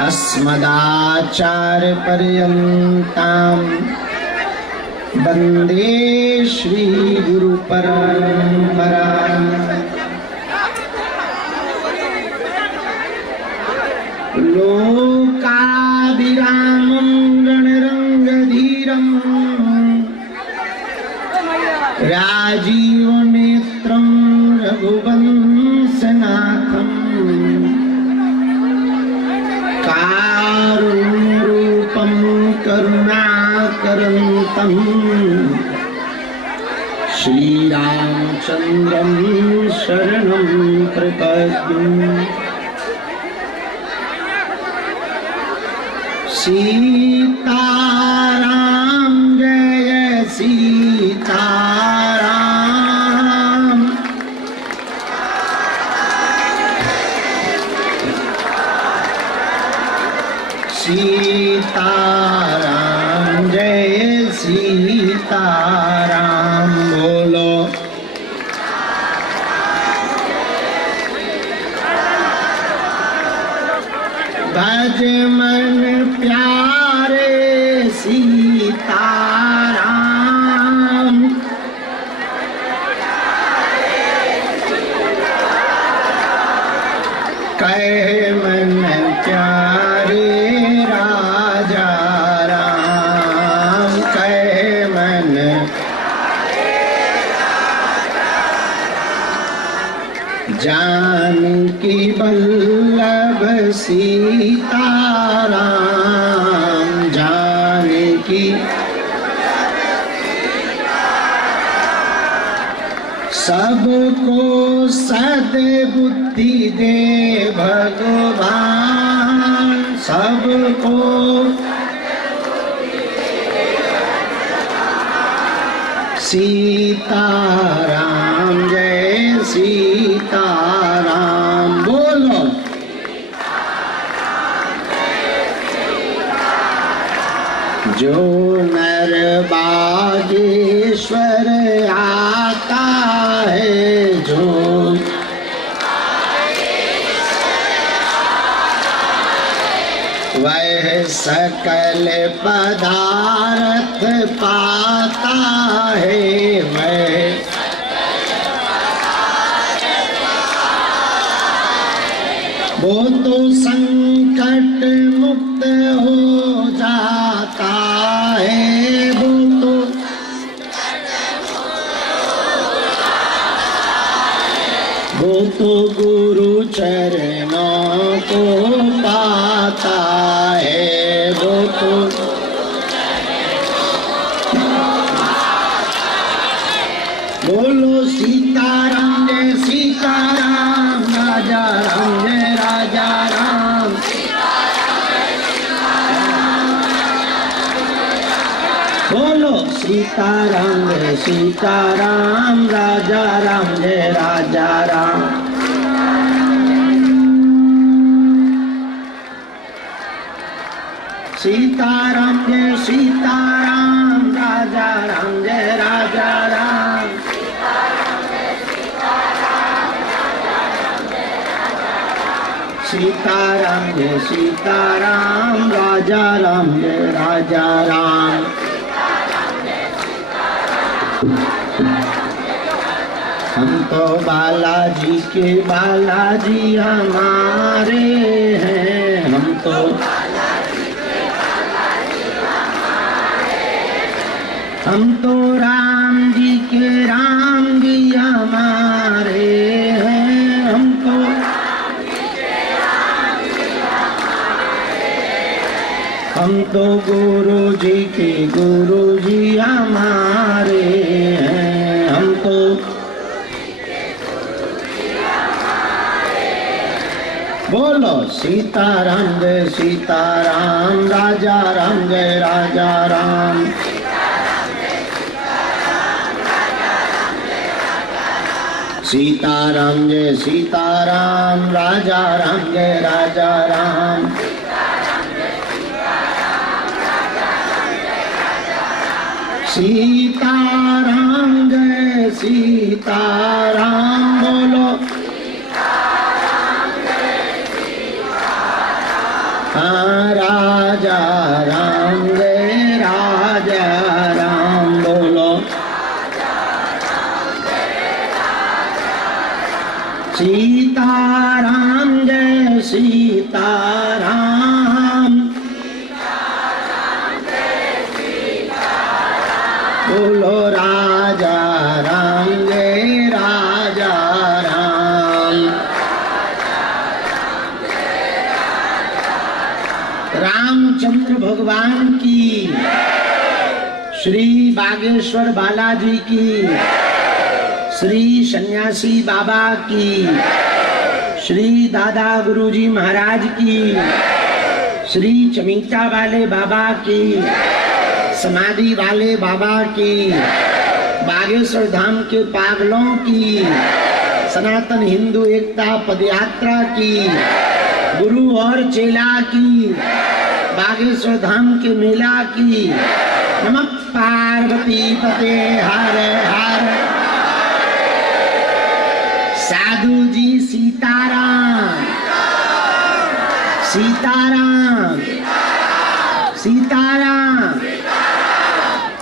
अस्मदाचार्यपर्यन्तां वन्दे श्रीगुरुपरम्परां। लोकाभिरामं रणरङ्गधीरं राजीवनेत्रं रघुवंशनाथं कारुण्यरूपं करुणाकरन्तं श्रीरामचन्द्रं शरणं प्रपद्ये। सीताराम जय सीताराम, सीताराम जय सीताराम। बोलो भज मन प्यारे सीताराम, कहे मन प्यारे राजा राम, कहे मन जानकी वल्लभ सीताराम, जानकी सबको सद्बुद्धि दे भगवान, सबको सीताराम जय सीताराम। बोलो जो नर बागेश्वर आता है, जो वह सकल पदार्थ पाता है, वह वो तो संकट मुक्त हो जाता है, वो तो गुरु चरणों को पाता है, वो तो बोलो सीताराम जय सीताराम, राजा राम जय राजा राम, बोलो सीताराम जय सीताराम, राजा राम जय राजा राम। सीताराम जय सीताराम, राजा राम जय राजा राम, सीताराम जय सीताराम, राजा राम जय राजा राम। हम तो बालाजी के बालाजी हमारे हैं, हम तो राम जी के राम जी हमारे हैं, हम तो गुरु जी के गुरु जी हमारे हैं, हम तो बोलो सीताराम जय सीताराम, राजा राम जय राजा राम, सीताराम जय सीताराम, राजा राम जय राजा राम, सीताराम जय सीताराम। बोलो राजा राम जय राजा राम बोलो सीताराम जय सीताराम बोलो राजा राम जय राजा राम। रामचंद्र भगवान की, श्री बागेश्वर बालाजी की, श्री सन्यासी बाबा की, श्री दादा गुरुजी महाराज की, श्री चमीचा वाले बाबा की, समाधि वाले बाबा की, बागेश्वर धाम के पागलों की, सनातन हिंदू एकता पदयात्रा की, गुरु और चेला की, बागेश्वर धाम के मेला की। नमः पार्वती पते हर हर। साधु जी सीताराम सीताराम सीताराम।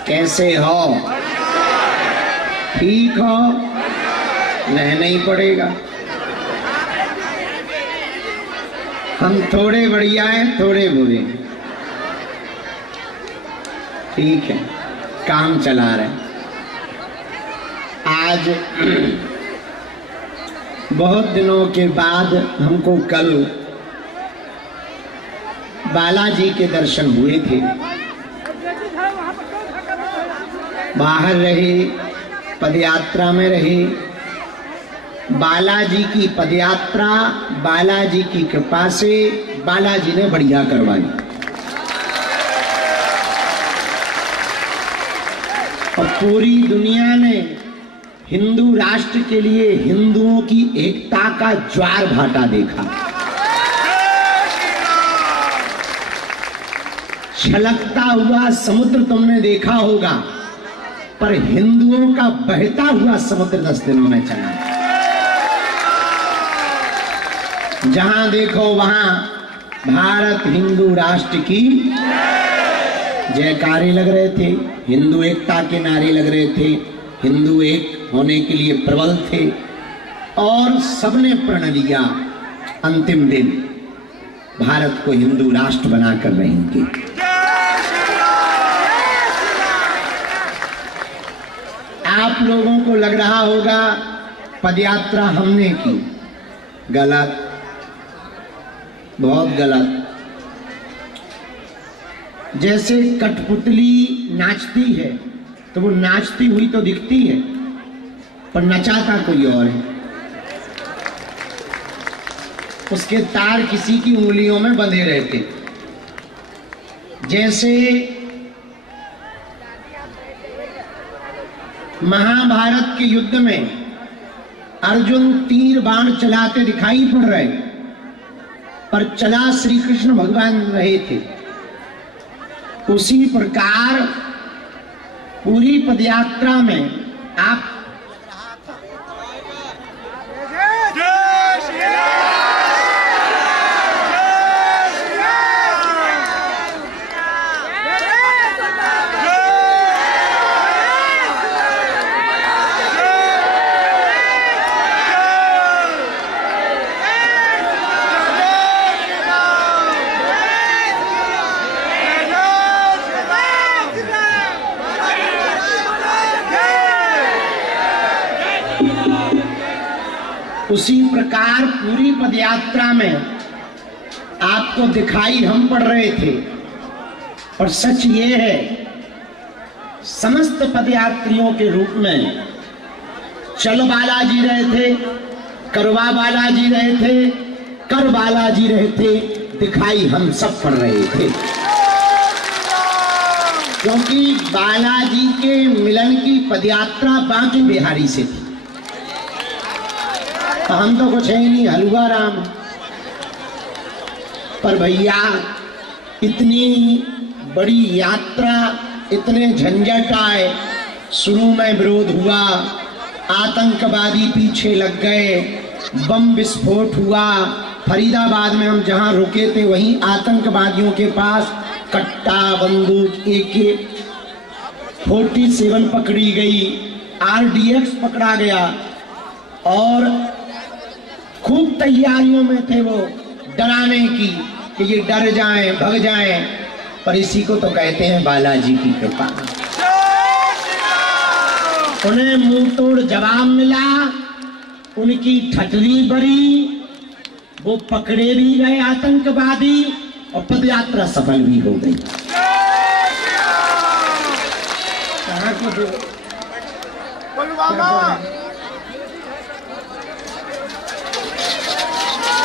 कैसे हो? ठीक हो? रहना ही पड़ेगा। हम थोड़े बढ़िया हैं, थोड़े बुरे हैं। ठीक है, काम चला रहे। आज बहुत दिनों के बाद हमको कल बालाजी के दर्शन हुए थे। बाहर रहे, पदयात्रा में रहे। बालाजी की पदयात्रा बालाजी की कृपा से बालाजी ने बढ़िया करवाई। और पूरी दुनिया ने हिंदू राष्ट्र के लिए हिंदुओं की एकता का ज्वार भाटा देखा। छलकता हुआ समुद्र तुमने देखा होगा, पर हिंदुओं का बहता हुआ समुद्र 10 दिनों में चला। जहां देखो वहां भारत हिंदू राष्ट्र की जयकारे लग रहे थे, हिंदू एकता के नारे लग रहे थे, हिंदू एक होने के लिए प्रबल थे। और सबने प्रण लिया अंतिम दिन भारत को हिंदू राष्ट्र बनाकर रहेंगे। आप लोगों को लग रहा होगा पदयात्रा हमने की। गलत, बहुत गलत। जैसे कठपुतली नाचती है तो वो नाचती हुई तो दिखती है, पर नचाता कोई और है। उसके तार किसी की उंगलियों में बंधे रहते। जैसे महाभारत के युद्ध में अर्जुन तीर बाण चलाते दिखाई पड़ रहे, पर चला श्री कृष्ण भगवान रहे थे। उसी प्रकार पूरी पदयात्रा में आप उसी प्रकार पूरी पदयात्रा में आपको दिखाई हम पड़ रहे थे। और सच ये है, समस्त पदयात्रियों के रूप में चल बालाजी रहे थे, करवा बालाजी रहे थे, कर बालाजी रहे थे, दिखाई हम सब पड़ रहे थे। क्योंकि बालाजी के मिलन की पदयात्रा बांके बिहारी से थी। हम तो कुछ है ही नहीं, हलवा राम। पर भैया इतनी बड़ी यात्रा, इतने झंझट आए, शुरू में विरोध हुआ, आतंकवादी पीछे लग गए, बम विस्फोट हुआ, फरीदाबाद में हम जहां रुके थे वहीं आतंकवादियों के पास कट्टा, बंदूक, AK-47 पकड़ी गई, RDX पकड़ा गया और खूब तैयारियों में थे वो डराने की कि ये डर जाएं, भग जाएं। पर इसी को तो कहते हैं बालाजी की कृपा। उन्हें मुंह तोड़ जवाब मिला, उनकी ठटली बरी, वो पकड़े भी गए आतंकवादी और पदयात्रा सफल भी हो गई। कहाँ को दो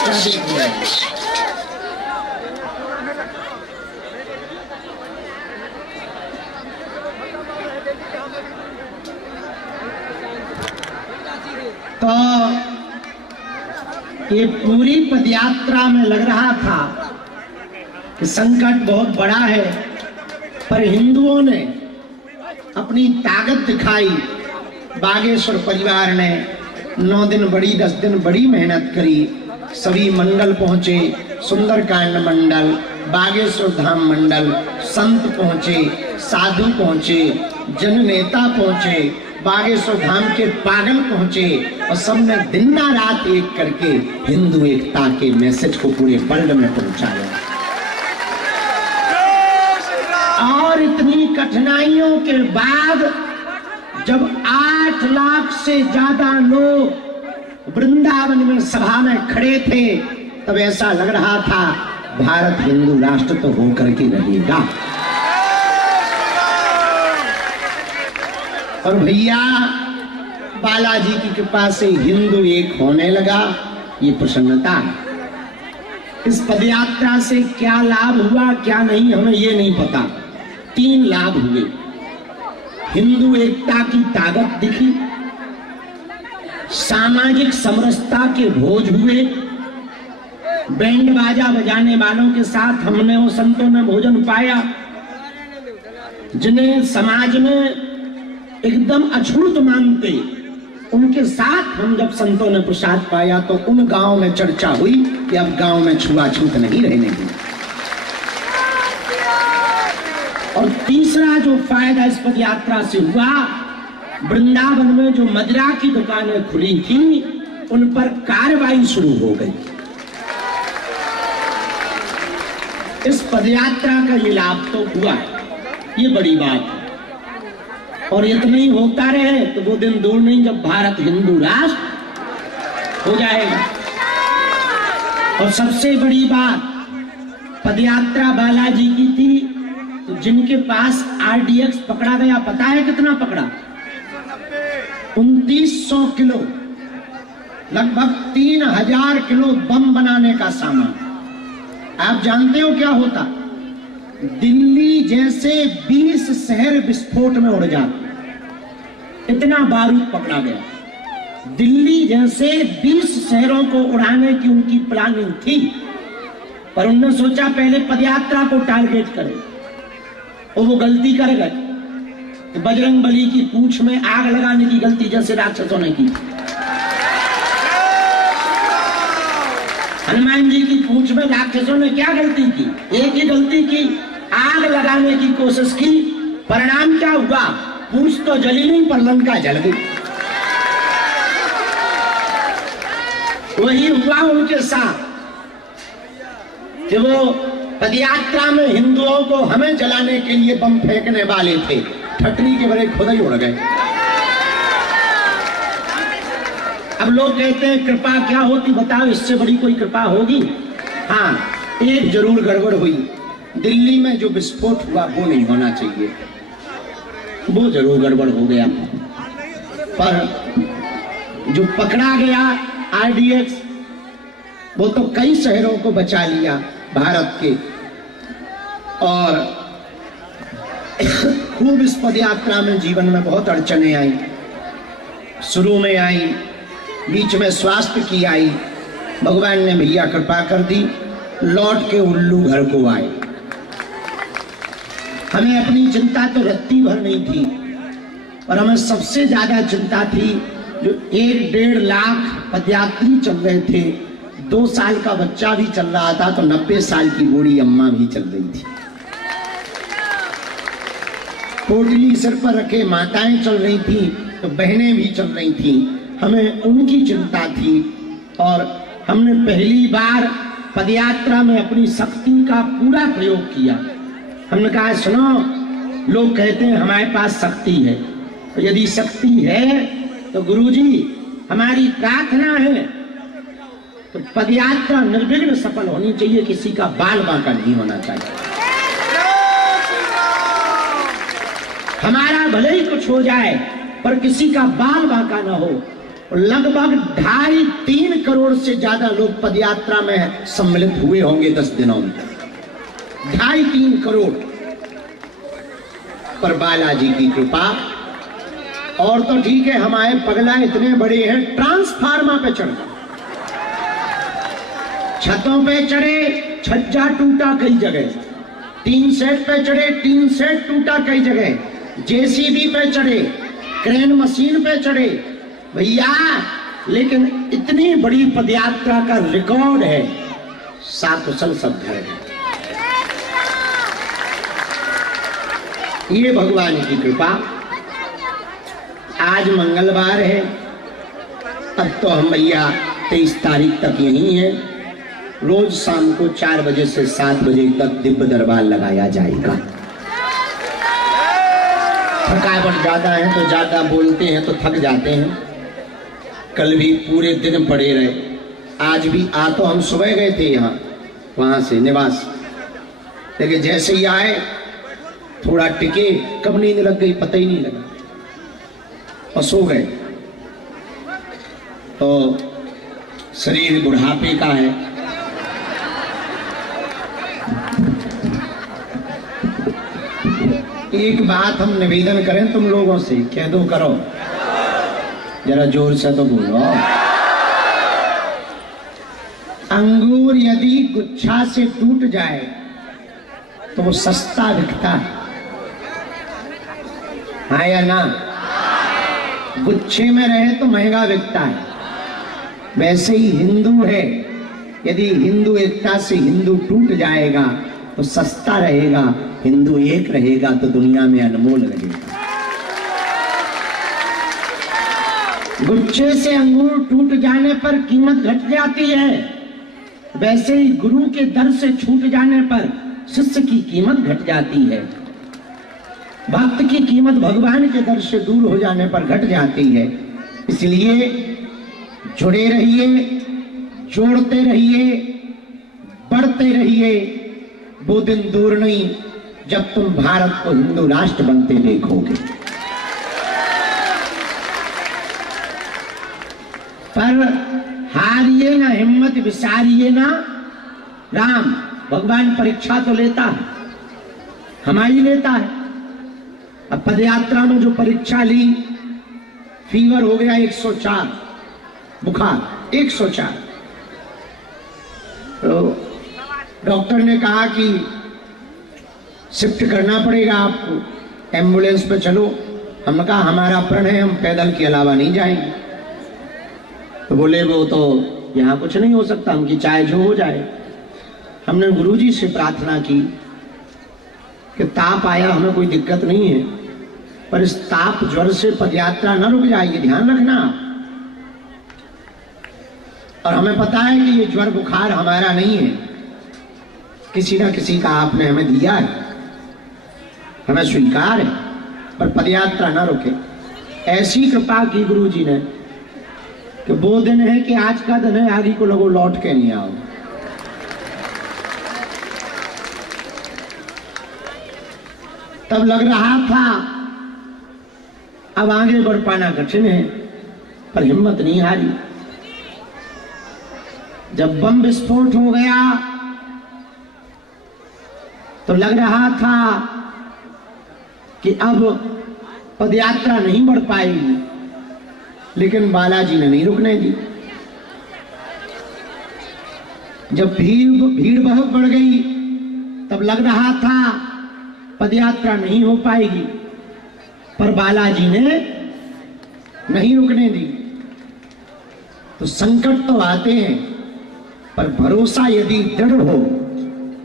क्या देख रहे हैं? तो ये पूरी पदयात्रा में लग रहा था कि संकट बहुत बड़ा है, पर हिंदुओं ने अपनी ताकत दिखाई। बागेश्वर परिवार ने 9 दिन बड़ी 10 दिन बड़ी मेहनत करी। सभी मंडल पहुंचे, सुंदरकांड मंडल, बागेश्वर धाम मंडल, संत पहुंचे, साधु पहुंचे, जननेता पहुंचे, बागेश्वर धाम के पागल पहुंचे और सबने दिन रात एक करके हिंदू एकता के मैसेज को पूरे वर्ल्ड में पहुंचाया। और इतनी कठिनाइयों के बाद जब 8 लाख से ज्यादा लोग वृंदावन में सभा में खड़े थे, तब ऐसा लग रहा था भारत हिंदू राष्ट्र तो होकर के रहेगा। और भैया बालाजी की कृपा से हिंदू एक होने लगा, ये प्रसन्नता है। इस पदयात्रा से क्या लाभ हुआ क्या नहीं हमें ये नहीं पता। 3 लाभ हुए। हिंदू एकता की ताकत दिखी, सामाजिक समरसता के भोज हुए, बैंड बाजा बजाने वालों के साथ हमने और संतों ने भोजन पाया। जिन्हें समाज में एकदम अछूत मानते, उनके साथ हम जब संतों ने प्रसाद पाया तो उन गांव में चर्चा हुई कि अब गांव में छुआछूत नहीं रहने दी। और तीसरा जो फायदा इस पदयात्रा से हुआ, वृंदावन में जो मदिरा की दुकानें खुली थी उन पर कार्रवाई शुरू हो गई। इस पदयात्रा का ये लाभ तो हुआ, ये बड़ी बात है। और इतना ही होता रहे तो वो दिन दूर नहीं जब भारत हिंदू राष्ट्र हो जाएगा। और सबसे बड़ी बात, पदयात्रा बालाजी की थी, तो जिनके पास RDX पकड़ा गया, पता है कितना पकड़ा? 2900 किलो, लगभग 3000 किलो बम बनाने का सामान। आप जानते हो क्या होता? दिल्ली जैसे 20 शहर विस्फोट में उड़ जाते, इतना बारूद पकड़ा गया। दिल्ली जैसे 20 शहरों को उड़ाने की उनकी प्लानिंग थी, पर उन्होंने सोचा पहले पदयात्रा को टारगेट करें, और वो गलती कर गए। तो बजरंग बली की पूंछ में आग लगाने की गलती जैसे राक्षसों ने की, हनुमान जी की पूंछ में राक्षसों ने क्या गलती की? एक ही गलती की, आग लगाने की कोशिश की। परिणाम क्या हुआ? पूंछ तो जली नहीं पर लंका जल गई। वही हुआ उनके साथ कि वो पदयात्रा में हिंदुओं को हमें जलाने के लिए बम फेंकने वाले थे, ठटनी के बड़े खुद ही उड़ गए। अब लोग कहते हैं कृपा क्या होती, बताओ इससे बड़ी कोई कृपा होगी? हाँ, एक जरूर गड़बड़ हुई। दिल्ली में जो विस्फोट हुआ वो नहीं होना चाहिए, वो जरूर गड़बड़ हो गया। पर जो पकड़ा गया RDX, वो तो कई शहरों को बचा लिया भारत के। और खूब इस पदयात्रा में जीवन में बहुत अड़चने आई। शुरू में आई, बीच में स्वास्थ्य की आई, भगवान ने भैया कृपा कर दी, लौट के उल्लू घर को आए। हमें अपनी चिंता तो रत्ती भर नहीं थी, पर हमें सबसे ज्यादा चिंता थी जो 1-1.5 लाख पदयात्री चल रहे थे, 2 साल का बच्चा भी चल रहा था तो 90 साल की बूढ़ी अम्मा भी चल रही थी। पोटली सिर पर रखे माताएं चल रही थी तो बहनें भी चल रही थी। हमें उनकी चिंता थी और हमने पहली बार पदयात्रा में अपनी शक्ति का पूरा प्रयोग किया। हमने कहा सुनो, लोग कहते हैं हमारे पास शक्ति है, तो यदि शक्ति है तो गुरुजी हमारी प्रार्थना है तो पदयात्रा निर्विघ्न सफल होनी चाहिए, किसी का बाल बांका नहीं होना चाहिए। हमारा भले ही कुछ हो जाए पर किसी का बाल बांका ना हो। लगभग 2.5-3 करोड़ से ज्यादा लोग पदयात्रा में सम्मिलित हुए होंगे 10 दिनों में, 2.5-3 करोड़। पर बालाजी की कृपा। और तो ठीक है, हमारे पगला इतने बड़े हैं, ट्रांसफार्मर पे चढ़ गए, छतों पे चढ़े, छज्जा टूटा कई जगह, टीन सेट पे चढ़े, टीन सेट टूटा कई जगह, जेसीबी पे चढ़े, क्रेन मशीन पे चढ़े भैया। लेकिन इतनी बड़ी पदयात्रा का रिकॉर्ड है, साकुशल सब घर है। ये भगवान की कृपा। आज मंगलवार है, अब तो हम भैया 23 तारीख तक यहीं है। रोज शाम को 4 बजे से 7 बजे तक दिव्य दरबार लगाया जाएगा। थकावट ज्यादा है तो ज्यादा बोलते हैं तो थक जाते हैं। कल भी पूरे दिन पड़े रहे, आज भी तो हम सुबह गए थे यहाँ, वहां से निवास, लेकिन जैसे ही आए थोड़ा टिके, कब नींद लग गई पता ही नहीं लगा और सो गए। तो शरीर बुढ़ापे का है। एक बात हम निवेदन करें तुम लोगों से, कह दो करो, जरा जोर से तो बोलो। अंगूर यदि गुच्छा से टूट जाए तो वो सस्ता बिकता है, हाँ या ना? गुच्छे में रहे तो महंगा बिकता है। वैसे ही हिंदू है, यदि हिंदू एकता से हिंदू टूट जाएगा तो सस्ता रहेगा, हिंदू एक रहेगा तो दुनिया में अनमोल रहेगा। गुच्छे से अंगूर टूट जाने पर कीमत घट जाती है, वैसे ही गुरु के दर से छूट जाने पर शिष्य की कीमत घट जाती है। भक्त की कीमत भगवान के दर से दूर हो जाने पर घट जाती है। इसलिए जुड़े रहिए, जोड़ते रहिए, बढ़ते रहिए। वो दिन दूर नहीं जब तुम भारत को हिंदू राष्ट्र बनते देखोगे। पर हारिए ना, हिम्मत विसारिए ना। राम भगवान परीक्षा तो लेता है, हमारी लेता है। अब पदयात्रा में जो परीक्षा ली, फीवर हो गया 104, बुखार 104, तो डॉक्टर ने कहा कि शिफ्ट करना पड़ेगा आपको, एम्बुलेंस पे चलो। हमने कहा हमारा प्रण है, हम पैदल के अलावा नहीं जाएंगे। तो बोले वो तो यहाँ कुछ नहीं हो सकता, हमकी चाहे जो हो जाए। हमने गुरुजी से प्रार्थना की कि ताप आया, हमें कोई दिक्कत नहीं है, पर इस ताप ज्वर से पदयात्रा न रुक जाएगी, ध्यान रखना। और हमें पता है कि ये ज्वर बुखार हमारा नहीं है, किसी ना किसी का आपने हमें दिया है, हमें स्वीकार है, पर पदयात्रा न रुके। ऐसी कृपा की गुरुजी ने कि वो दिन है कि आज का दिन है, आगे को लोगों लौट के नहीं आओ। तब लग रहा था अब आगे बढ़ पाना कठिन है, पर हिम्मत नहीं हारी। जब बम विस्फोट हो गया तो लग रहा था कि अब पदयात्रा नहीं बढ़ पाएगी, लेकिन बालाजी ने नहीं रुकने दी। जब भीड़ बहुत बढ़ गई तब लग रहा था पदयात्रा नहीं हो पाएगी, पर बालाजी ने नहीं रुकने दी। तो संकट तो आते हैं, पर भरोसा यदि दृढ़ हो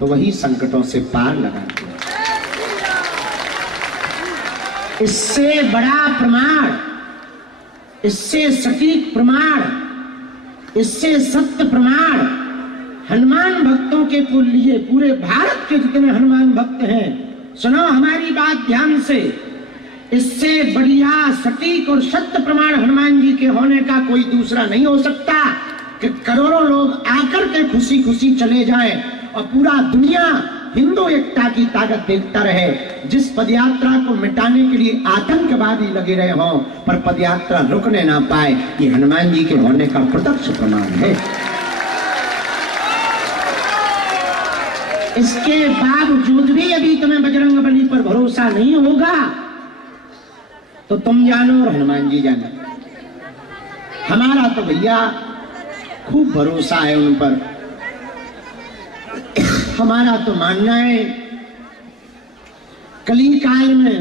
तो वही संकटों से पार लगाते हैं। इससे बड़ा प्रमाण, इससे सटीक प्रमाण, इससे सत्य प्रमाण हनुमान भक्तों के लिए, पूरे भारत के जितने हनुमान भक्त हैं, सुनो हमारी बात ध्यान से, इससे बढ़िया सटीक और सत्य प्रमाण हनुमान जी के होने का कोई दूसरा नहीं हो सकता कि करोड़ों लोग आकर के खुशी खुशी चले जाएं और पूरा दुनिया हिंदू एकता की ताकत देखता रहे। जिस पदयात्रा को मिटाने के लिए आतंकवादी लगे रहे हों पर पदयात्रा रुकने ना पाए, ये हनुमान जी के होने का प्रत्यक्ष प्रमाण है। इसके बावजूद भी यदि तुम्हें बजरंगबली पर भरोसा नहीं होगा तो तुम जानो और हनुमान जी जानो। हमारा तो भैया खूब भरोसा है उन पर। हमारा तो मानना है कली काल में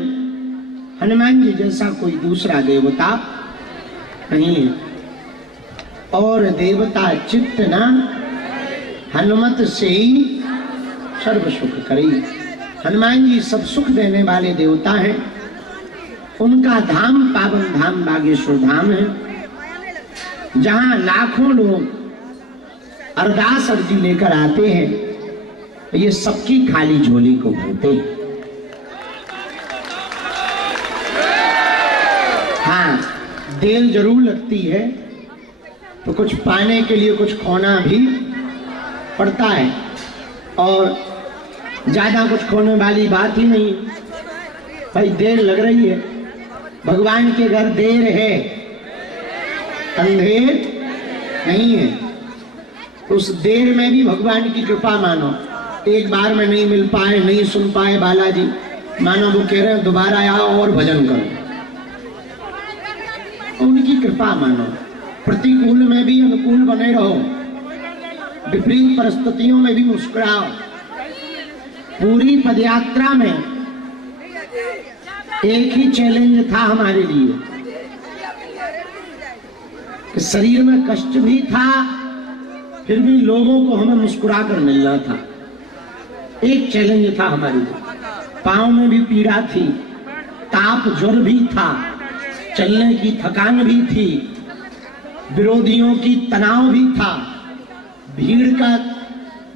हनुमान जी जैसा कोई दूसरा देवता नहीं है। और देवता चित्त ना हनुमत से ही सर्व सुख करी। हनुमान जी सब सुख देने वाले देवता हैं। उनका धाम पावन धाम बागेश्वर धाम है, जहां लाखों लोग अरदास अर्जी लेकर आते हैं, तो ये सबकी खाली झोली को भरते हैं। हाँ, देर जरूर लगती है, तो कुछ पाने के लिए कुछ खोना भी पड़ता है, और ज्यादा कुछ खोने वाली बात ही नहीं। भाई देर लग रही है, भगवान के घर देर है, अंधेर नहीं है। उस देर में भी भगवान की कृपा मानो। एक बार में नहीं मिल पाए, नहीं सुन पाए बालाजी, मानो वो कह रहे हैं दोबारा आओ और भजन करो। उनकी कृपा मानो। प्रतिकूल में भी अनुकूल बने रहो, विपरीत परिस्थितियों में भी मुस्कुराओ। पूरी पदयात्रा में एक ही चैलेंज था हमारे लिए कि शरीर में कष्ट भी था, फिर भी लोगों को हमें मुस्कुरा कर मिल रहा था। एक चैलेंज था हमारे लिए। पांव में भी पीड़ा थी, ताप ज्वर भी था, चलने की थकान भी थी, विरोधियों की तनाव भी था, भीड़ का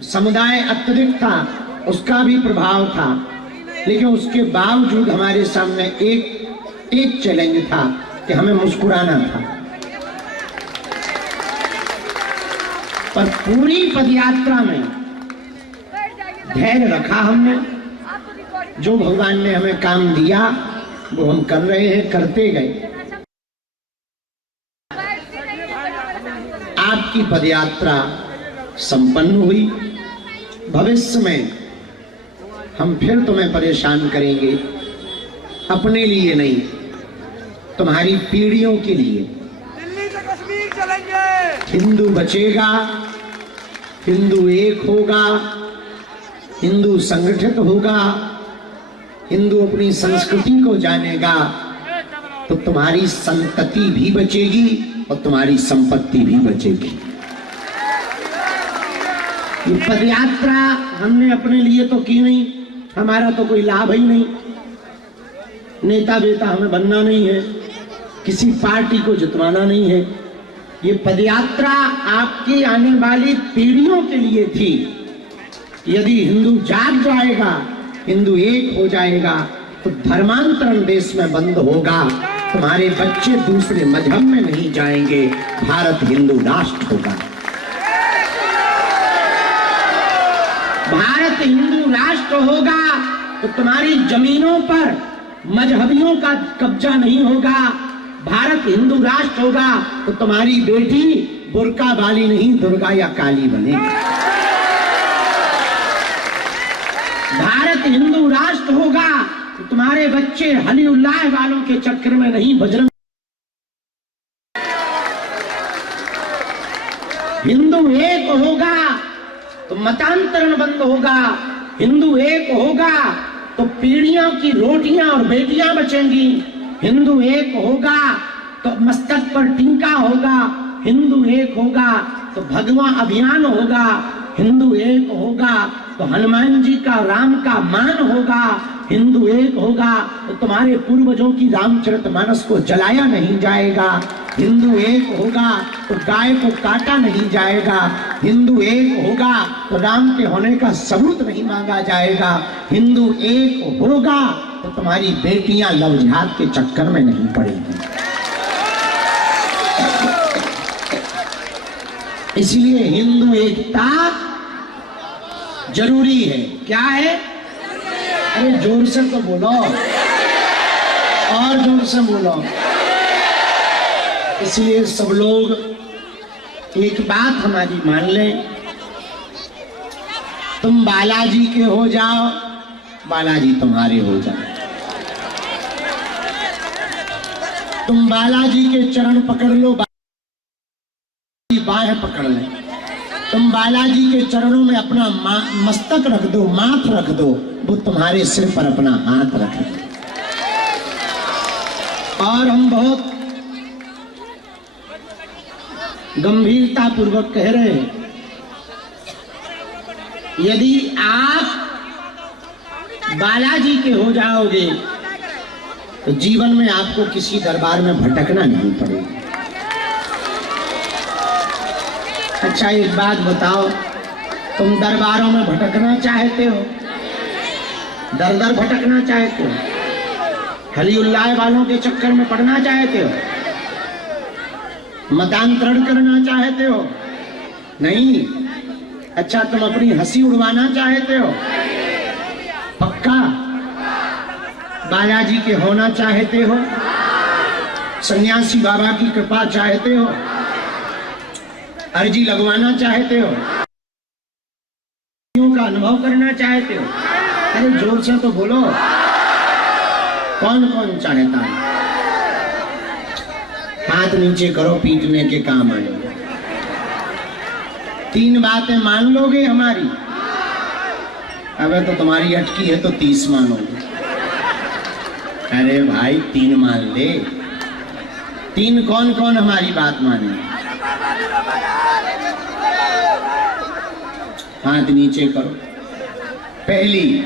समुदाय अत्यधिक था, उसका भी प्रभाव था। लेकिन उसके बावजूद हमारे सामने एक चैलेंज था कि हमें मुस्कुराना था। पर पूरी पदयात्रा में धैर्य रखा हमने। जो भगवान ने हमें काम दिया वो हम कर रहे हैं, करते गए। आपकी पदयात्रा संपन्न हुई। भविष्य में हम फिर तुम्हें परेशान करेंगे, अपने लिए नहीं, तुम्हारी पीढ़ियों के लिए। दिल्ली से कश्मीर चलेंगे। हिंदू बचेगा, हिंदू एक होगा, हिंदू संगठित होगा, हिंदू अपनी संस्कृति को जानेगा, तो तुम्हारी संतति भी बचेगी और तुम्हारी संपत्ति भी बचेगी। ये पदयात्रा हमने अपने लिए तो की नहीं, हमारा तो कोई लाभ ही नहीं, नेता बेता हमें बनना नहीं है, किसी पार्टी को जितवाना नहीं है। ये पदयात्रा आपकी आने वाली पीढ़ियों के लिए थी। यदि हिंदू जाग जाएगा, हिंदू एक हो जाएगा, तो धर्मांतरण देश में बंद होगा, तुम्हारे बच्चे दूसरे मजहब में नहीं जाएंगे, भारत हिंदू राष्ट्र होगा। भारत हिंदू राष्ट्र होगा तो तुम्हारी जमीनों पर मजहबियों का कब्जा नहीं होगा। भारत हिंदू राष्ट्र होगा तो तुम्हारी बेटी बुर्का वाली नहीं, दुर्गा या काली बनेगी। भारत हिंदू राष्ट्र होगा तो तुम्हारे बच्चे हली उल्लाह वालों के चक्कर में नहीं, बजरंग। हिंदू एक होगा तो मतांतरण बंद होगा, हिंदू एक होगा तो पीढ़ियों की रोटियां और बेटियां बचेंगी, हिंदू एक होगा तो मस्तक पर टीका होगा, हिंदू एक होगा तो तो भगवा अभियान होगा, हिंदू एक होगा तो हनुमान जी का राम का मान होगा, हिंदू एक होगा तो तुम्हारे पूर्वजों की रामचरितमानस को जलाया नहीं जाएगा, हिंदू एक होगा तो गाय को काटा नहीं जाएगा, हिंदू एक होगा तो राम के होने का सबूत नहीं मांगा जाएगा, हिंदू एक होगा तो तुम्हारी बेटियां लव जिहाद के चक्कर में नहीं पड़ेगी। इसलिए हिंदू एकता जरूरी है। क्या है? अरे जोर से तो बोलो, और जोर से बोलो। इसलिए सब लोग एक बात हमारी मान लें, तुम बालाजी के हो जाओ, बालाजी तुम्हारे हो जाए। तुम बालाजी के चरण पकड़ लो, बाहें पकड़ ले। तुम बालाजी के चरणों में अपना मस्तक रख दो, माथ रख दो, वो तुम्हारे सिर पर अपना हाथ रख दे। और हम बहुत गंभीरता पूर्वक कह रहे हैं, यदि आप बालाजी के हो जाओगे तो जीवन में आपको किसी दरबार में भटकना नहीं पड़ेगा। अच्छा एक बात बताओ, तुम दरबारों में भटकना चाहते हो? दर दर भटकना चाहते हो? हलीउल्लाह वालों के चक्कर में पड़ना चाहते हो? मतांतरण करना चाहते हो? नहीं। अच्छा तुम अपनी हंसी उड़वाना चाहते हो? पक्का? बालाजी के होना चाहते हो? सन्यासी बाबा की कृपा चाहते हो? अर्जी लगवाना चाहते हो? का अनुभव करना चाहते हो? अरे जोर से तो बोलो, कौन कौन चाहता है? हाथ नीचे करो, पीटने के काम आएंगे। 3 बातें मान लोगे हमारी? अबे तो तुम्हारी अटकी है तो 30 मानोगे। अरे भाई 3 मान ले। 3 कौन कौन हमारी बात माने? हाथ नीचे करो। पहली,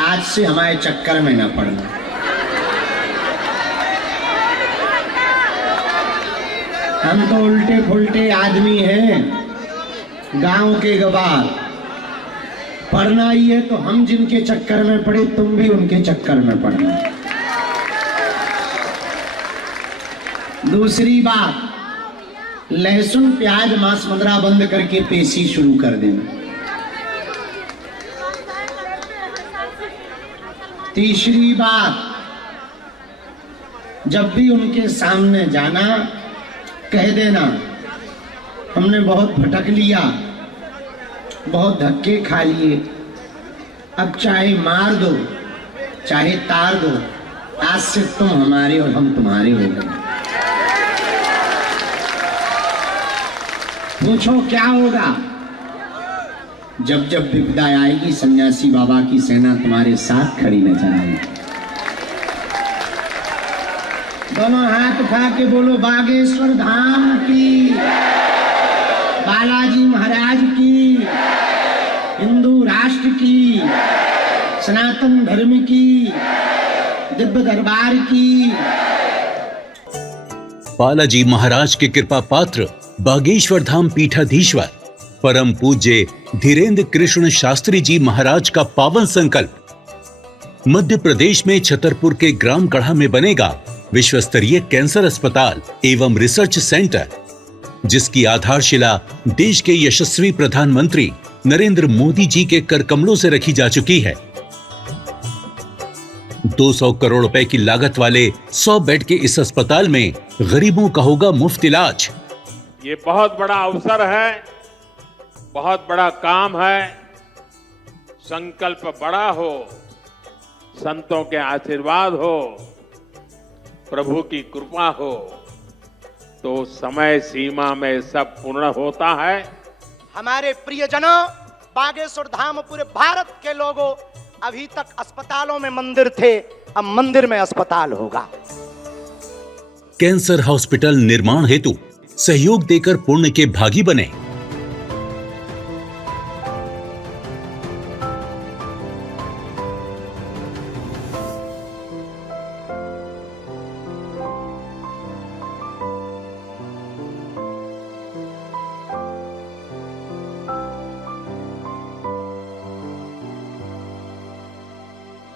आज से हमारे चक्कर में न पड़ना। हम तो उल्टे फुल्टे आदमी हैं, गांव के गवार। पढ़ना ही है तो हम जिनके चक्कर में पड़े, तुम भी उनके चक्कर में पड़ना। दूसरी बात, लहसुन प्याज मांस मदिरा बंद करके पेशी शुरू कर देना। तीसरी बात, जब भी उनके सामने जाना कह देना, हमने बहुत भटक लिया, बहुत धक्के खा लिए, अब चाहे मार दो चाहे तार दो, आज से तुम हमारे और हम तुम्हारे हो गए। पूछो क्या होगा? जब जब विपदा आएगी, सन्यासी बाबा की सेना तुम्हारे साथ खड़ी नजर आएगी। दोनों हाथ उठा के बोलो, बागेश्वर धाम की, बालाजी महाराज की, हिंदू राष्ट्र की, सनातन धर्म की, दिव्य दरबार की। बालाजी महाराज के कृपा पात्र बागेश्वर धाम पीठाधीश्वर परम पूज्य धीरेन्द्र कृष्ण शास्त्री जी महाराज का पावन संकल्प। मध्य प्रदेश में छतरपुर के ग्राम गढ़ा में बनेगा विश्व स्तरीय कैंसर अस्पताल एवं रिसर्च सेंटर, जिसकी आधारशिला देश के यशस्वी प्रधानमंत्री नरेंद्र मोदी जी के कर कमलों से रखी जा चुकी है। 200 करोड़ रुपए की लागत वाले 100 बेड के इस अस्पताल में गरीबों का होगा मुफ्त इलाज। ये बहुत बड़ा अवसर है, बहुत बड़ा काम है। संकल्प बड़ा हो, संतों के आशीर्वाद हो, प्रभु की कृपा हो, तो समय सीमा में सब पूर्ण होता है। हमारे प्रियजनों, बागेश्वर धाम पूरे भारत के लोगों, अभी तक अस्पतालों में मंदिर थे, अब मंदिर में अस्पताल होगा। कैंसर हॉस्पिटल निर्माण हेतु सहयोग देकर पुण्य के भागी बने।